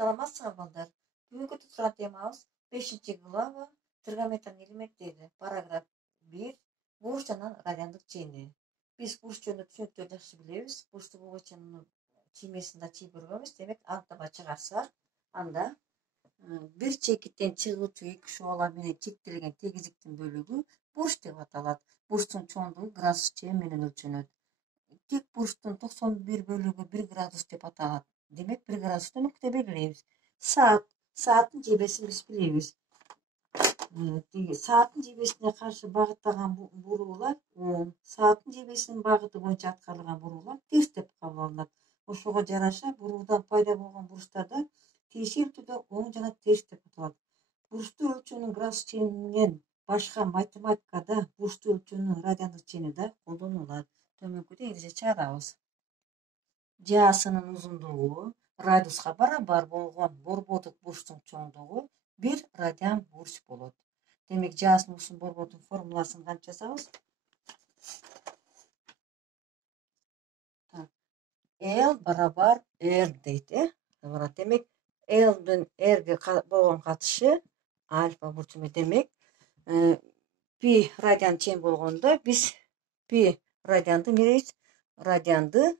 Саламатсызбы балдар? Бүгүнкү турган темабыз 5-глава тригонометрдин элементтери. Параграф 1. Бурч жана радиандык чейни. Биз бурч жөнүндө түшүнүктөрдү жакшы билебиз. Бурчту буга чейин чиймесин да чийип көргөнбүз. Демек, анықтама чыгарсак, анда бир чекиттен чыгуучу эки шоолар менен чектелген тегиздиктин бөлүгү бурч деп аталат. Бурчтун чоңдугу градус чейин менен өлчөнөт. Тик бурчтун 91 бөлүгү 1 градус деп аталат. Демек, 1 градусту нүктө белгилейбиз. Сааттын жебесин биз билебиз. Сааттын жебесине каршы багыттаган буруулар оң, сааттын жебесинин багыты боюнча аткарылган буруулар терс деп кабыл алынат. Ошого жараша буруудан пайда болгон бурчтарда тиешелүү түрдө оң жана терс деп аталат. Бурчту өлчөөнүн градус чейнинен башка математикада бурчту өлчөөнүн радиандык чейни да колдонулат. Төмөнкүдө эреже чыгарабыз. Жаасынын узундугу радиуска барабар болгон борбордук бурчтун чоңдугу 1 радиан бурч болот. Демек, жаасынын узун борбордун формуласын кантип жазабыз? L барабар R дейт, Демек, L'дин R'ге болгон катышы альфа бурчу. Демек, π радиан чейин болгондо биз π радианды эмнейбиз? Радианды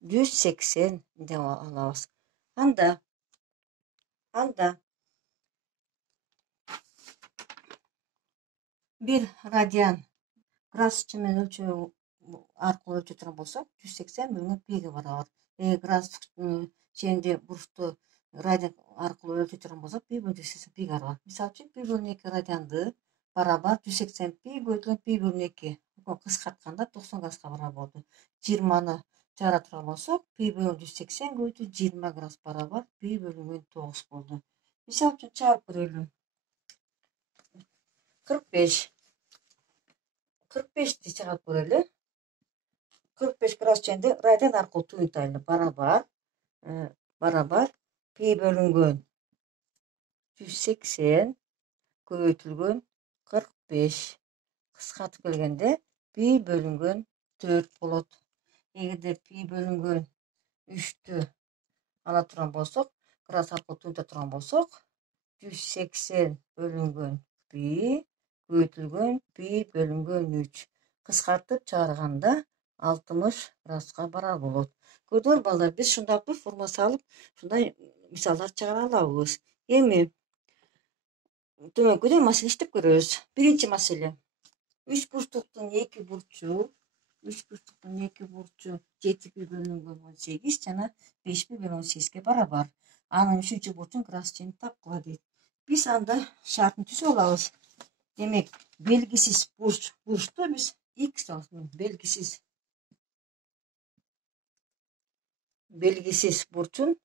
180 деп алабыз. Анда 1 радиан градус менен өлчөө аркылуу өлчө турган болсок, 180 бөлүнгөн πге барабар. Градус чейинде бурчту радиан аркылуу өлчө турган болсок, π бөлүнүп 180 πге барабар. Мисалы үчүн, π бөлүнүн 2 радианды барабар 180 π бөлүнгөн π бөлүнүн 2. Кыскартканда 90 градуска барабар болду. 20-ны чыгара турган болсок, π бөлүнүн 180 көбүйтүү 20 градус барабар π бөлүнгөн 9 болду. Мисалы үчүн чыгарып көрөлү. 45ти чыгарып көрөлү. 45 градус чейинде радиан аркылуу туюнтайлы барабар π бөлүнгөн 180 көбөйтүлгөн 45. Кыскартып келгенде π бөлүнгөн 4 болот. Эгерде π бөлүнгөн 3тү ала турган болсок, градус аркылуу туюнта турган болсок, 180 бөлүнгөн π көбөйтүлгөн π бөлүнгөн 3. Кыскартып чыгарганда 60 градуска барабар болот. Көрдүңөр балдар, биз ушундой формула салып, ушундай мисалдар чыгара алабыз. Эми төмөнкүдө маселе иштеп көрөбүз. Биринчи маселе. 3 бурчтуктун 2 бурчу 7π бөлүнгөн 18 жана 5π бөлүнгөн 18ге барабар. Анын 3-чү бурчун градус чейин тапкыла дейт. Биз анда шартын түзүп алабыз. Демек, белгисиз бурчту биз x деп алабыз. Белгисиз бурчун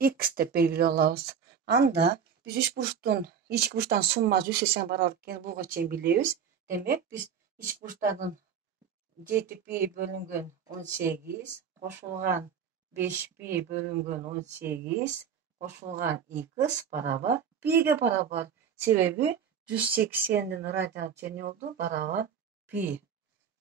x деп белгилеп алабыз. Анда биз 3 бурчтун ички бурчтардын суммасы 180 барабар экенин буга чейин билебиз. Демек, биз ички бурчтардын 7π бөлүнгөн 18 кошулган 5π бөлүнгөн 18 кошулган x барабар πге барабар. Себеби 180дин радиан чейини болду барабар π.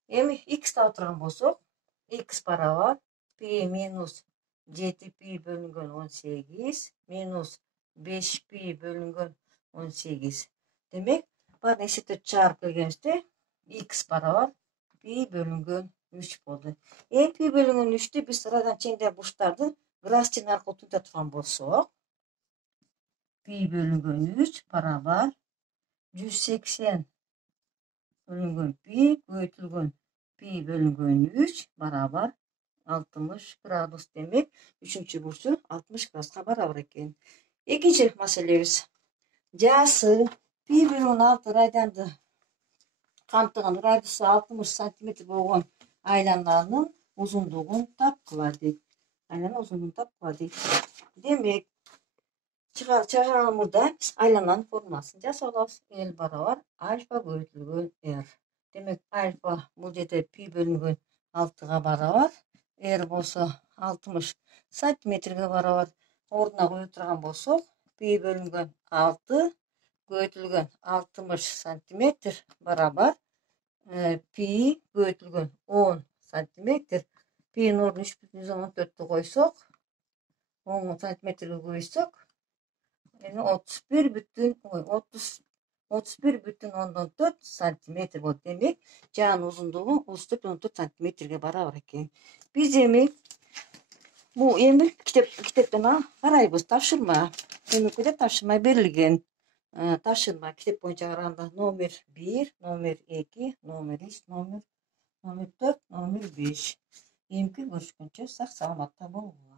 Эми x таба турган болсок, x барабар π минус 7π бөлүнгөн 18 минус 5π бөлүнгөн 18. Демек, баарын эсептеп чыгарып келгенибизде x барабар π бөлүнгөн 3 болду. Π бөлүнгөн 3тү биз радиан чейиндеги бурчтарды градус чейин аркылуу туюнта турган болсок, π бөлүнгөн 3 барабар 180 бөлүнгөн π көбөйтүлгөн π бөлүнгөн 3 барабар 60 градус. Демек, 3-чү бурчу 60 градуска барабар экен. Экинчи маселебиз. Жаасы π бөлүнгөн 6 радианды камтыган радиусу 60 сантиметр болгон айлананын узундугун тапкыла дейт. Демек, чыгарымында биз айлананын формуласын жазып алабыз. L барабар альфа көбөйтүлгөн R. Демек, альфа бул жерде π бөлүнгөн 6га барабар, R болсо 60 сантиметрге барабар. Ордуна кое турган болсок, π бөлүнгөн 6 көбөйтүлгөн 60 сантиметр барабар π көбөйтүлгөн 10 сантиметр П'nin ордун 3,14'tü koysak, 10 santimetre koysak, yani 31,4 santimetre bu demek. Jağın uzunluğu 34,14 santimetrege barabar eken. Biz emi bu emir kitaptan karayбыз, tapşırma. Emekide tapşırma berilgen. Tapşırma kitap boyunca karaganda номер 1, номер 2, номер 3, номер 4, номер 5. Emki görüşkünçe sağ salamatта bolinglar.